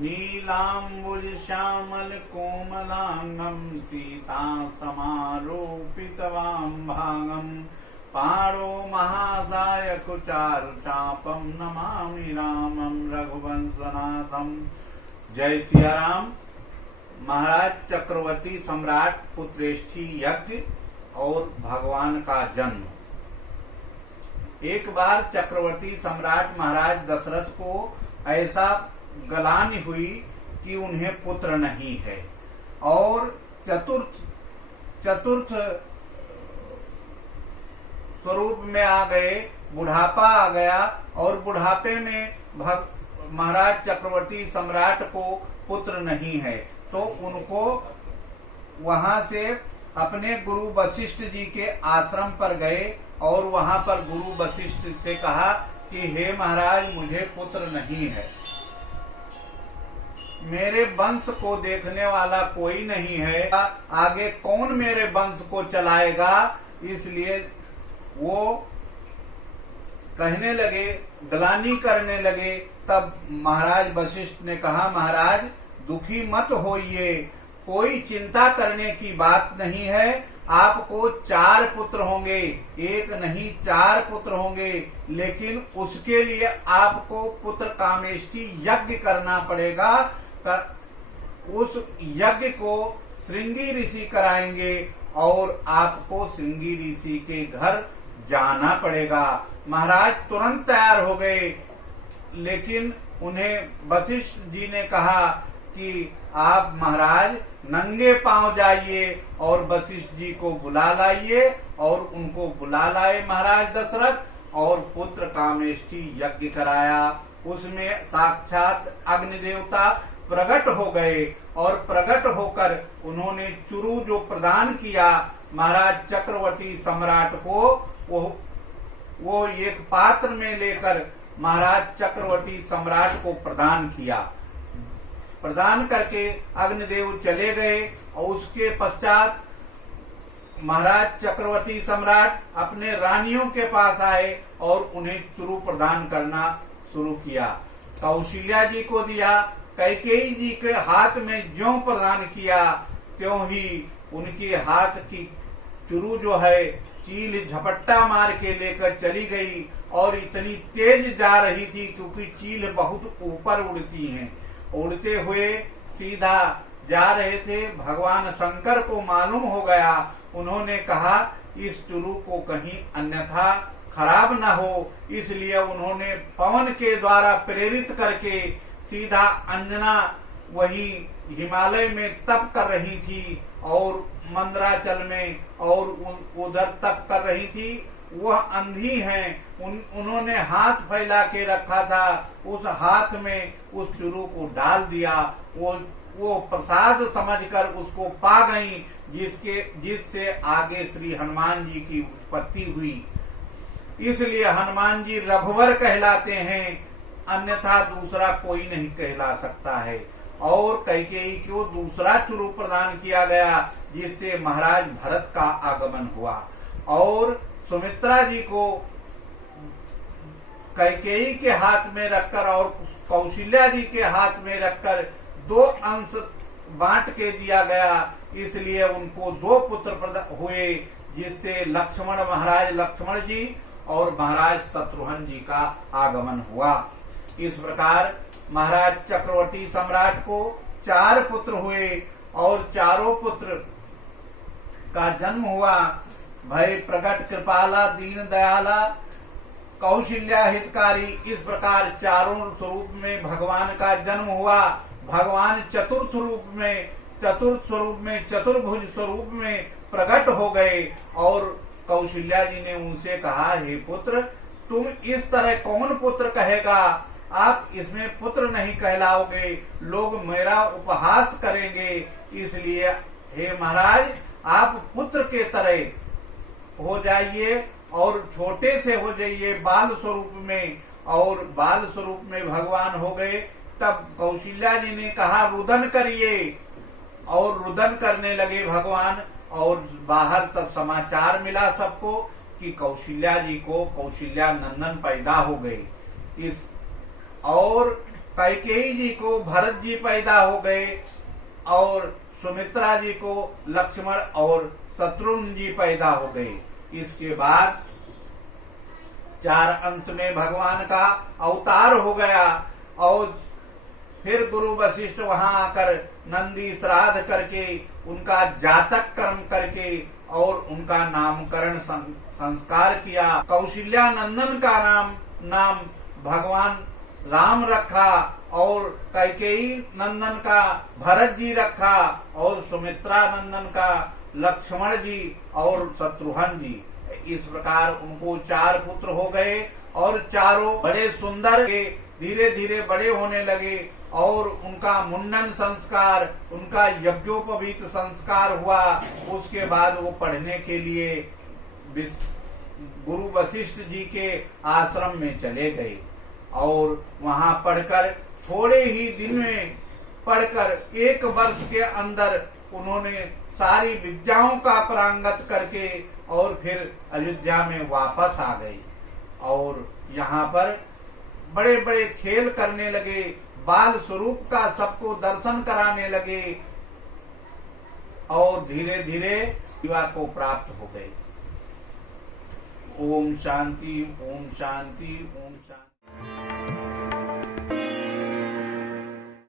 नीलाम्बुज श्यामल कोमलांगम सीता समारोपितवाम्भागम पाणो महासाय कुचारु चापम नमामि रामम रघुवंशनाथम। जय सिया राम। महाराज चक्रवर्ती सम्राट पुत्रेष्ठी यज्ञ और भगवान का जन्म। एक बार चक्रवर्ती सम्राट महाराज दशरथ को ऐसा गलानी हुई कि उन्हें पुत्र नहीं है और चतुर्थ स्वरूप में आ गए, बुढ़ापा आ गया और बुढ़ापे में महाराज चक्रवर्ती सम्राट को पुत्र नहीं है, तो उनको वहां से अपने गुरु वशिष्ठ जी के आश्रम पर गए और वहां पर गुरु वशिष्ठ से कहा कि हे महाराज, मुझे पुत्र नहीं है, मेरे वंश को देखने वाला कोई नहीं है, आगे कौन मेरे वंश को चलाएगा। इसलिए वो कहने लगे, गलानी करने लगे। तब महाराज वशिष्ठ ने कहा, महाराज दुखी मत होइए, कोई चिंता करने की बात नहीं है, आपको 4 पुत्र होंगे, एक नहीं 4 पुत्र होंगे, लेकिन उसके लिए आपको पुत्र कामेष्टि यज्ञ करना पड़ेगा। उस यज्ञ को श्रृंगी ऋषि कराएंगे और आपको श्रृंगी ऋषि के घर जाना पड़ेगा। महाराज तुरंत तैयार हो गए, लेकिन उन्हें वशिष्ठ जी ने कहा कि आप महाराज नंगे पांव जाइए और वशिष्ठ जी को बुला लाइए। और उनको बुला लाए महाराज दशरथ और पुत्र कामेष्टि यज्ञ कराया। उसमें साक्षात अग्नि देवता प्रकट हो गए और प्रकट होकर उन्होंने चुरू जो प्रदान किया महाराज चक्रवर्ती सम्राट को, वो एक पात्र में लेकर महाराज चक्रवर्ती सम्राट को प्रदान किया। प्रदान करके अग्निदेव चले गए और उसके पश्चात महाराज चक्रवर्ती सम्राट अपने रानियों के पास आए और उन्हें चुरू प्रदान करना शुरू किया। कौशल्या जी को दिया, कैकेयी जी के हाथ में ज्यों प्रदान किया त्यों ही उनके हाथ की चुरू जो है चील झपट्टा मार के लेकर चली गई और इतनी तेज जा रही थी क्योंकि चील बहुत ऊपर उड़ती हैं। उड़ते हुए सीधा जा रहे थे। भगवान शंकर को मालूम हो गया, उन्होंने कहा इस चुरू को कहीं अन्यथा खराब न हो, इसलिए उन्होंने पवन के द्वारा प्रेरित करके सीधा अंजना वही हिमालय में तप कर रही थी और मंदराचल में और उधर तप कर रही थी। वह अंधी हैं, उन्होंने हाथ फैला के रखा था, उस हाथ में उस चुरू को डाल दिया। वो प्रसाद समझकर उसको पा गई, जिससे आगे श्री हनुमान जी की उत्पत्ति हुई। इसलिए हनुमान जी रघुवर कहलाते हैं, अन्यथा दूसरा कोई नहीं कहला सकता है। और कैकेयी को दूसरा चुरू प्रदान किया गया, जिससे महाराज भरत का आगमन हुआ। और सुमित्रा जी को कैकेयी के हाथ में रखकर और कौशल्या जी के हाथ में रखकर 2 अंश बांट के दिया गया, इसलिए उनको 2 पुत्र हुए, जिससे लक्ष्मण महाराज लक्ष्मण जी और महाराज शत्रुघ्न जी का आगमन हुआ। इस प्रकार महाराज चक्रवर्ती सम्राट को 4 पुत्र हुए और चारों पुत्र का जन्म हुआ। भय प्रकट कृपाला दीन दयाला कौशल्या हितकारी, इस प्रकार चारों स्वरूप में भगवान का जन्म हुआ। भगवान चतुर्थ स्वरूप में चतुर्भुज स्वरूप में प्रकट हो गए और कौशल्या जी ने उनसे कहा, हे पुत्र, तुम इस तरह कौन पुत्र कहेगा, आप इसमें पुत्र नहीं कहलाओगे, लोग मेरा उपहास करेंगे, इसलिए हे महाराज आप पुत्र के तरह हो जाइए और छोटे से हो जाइए बाल स्वरूप में। और बाल स्वरूप में भगवान हो गए। तब कौशल्या जी ने कहा रुदन करिए और रुदन करने लगे भगवान। और बाहर तब समाचार मिला सबको कि कौशल्या जी को कौशल्या नंदन पैदा हो गए। और कैकेयी जी को भरत जी पैदा हो गए और सुमित्रा जी को लक्ष्मण और शत्रुघ्न जी पैदा हो गए। इसके बाद 4 अंश में भगवान का अवतार हो गया और फिर गुरु वशिष्ठ वहां आकर नंदी श्राद्ध करके उनका जातक कर्म करके और उनका नामकरण संस्कार किया। कौशल्या नंदन का नाम भगवान राम रखा और कैकेयी नंदन का भरत जी रखा और सुमित्रा नंदन का लक्ष्मण जी और शत्रुघ्न जी। इस प्रकार उनको 4 पुत्र हो गए और चारों बड़े सुंदर के धीरे धीरे बड़े होने लगे और उनका मुंडन संस्कार, उनका यज्ञोपवीत संस्कार हुआ। उसके बाद वो पढ़ने के लिए गुरु वशिष्ठ जी के आश्रम में चले गए और वहां पढ़कर थोड़े ही दिन में पढ़कर 1 वर्ष के अंदर उन्होंने सारी विद्याओं का प्रांगत करके और फिर अयोध्या में वापस आ गए और यहाँ पर बड़े बड़े खेल करने लगे, बाल स्वरूप का सबको दर्शन कराने लगे और धीरे धीरे विवाह को प्राप्त हो गए। ओम शांति, ओम शांति, ओम शांति।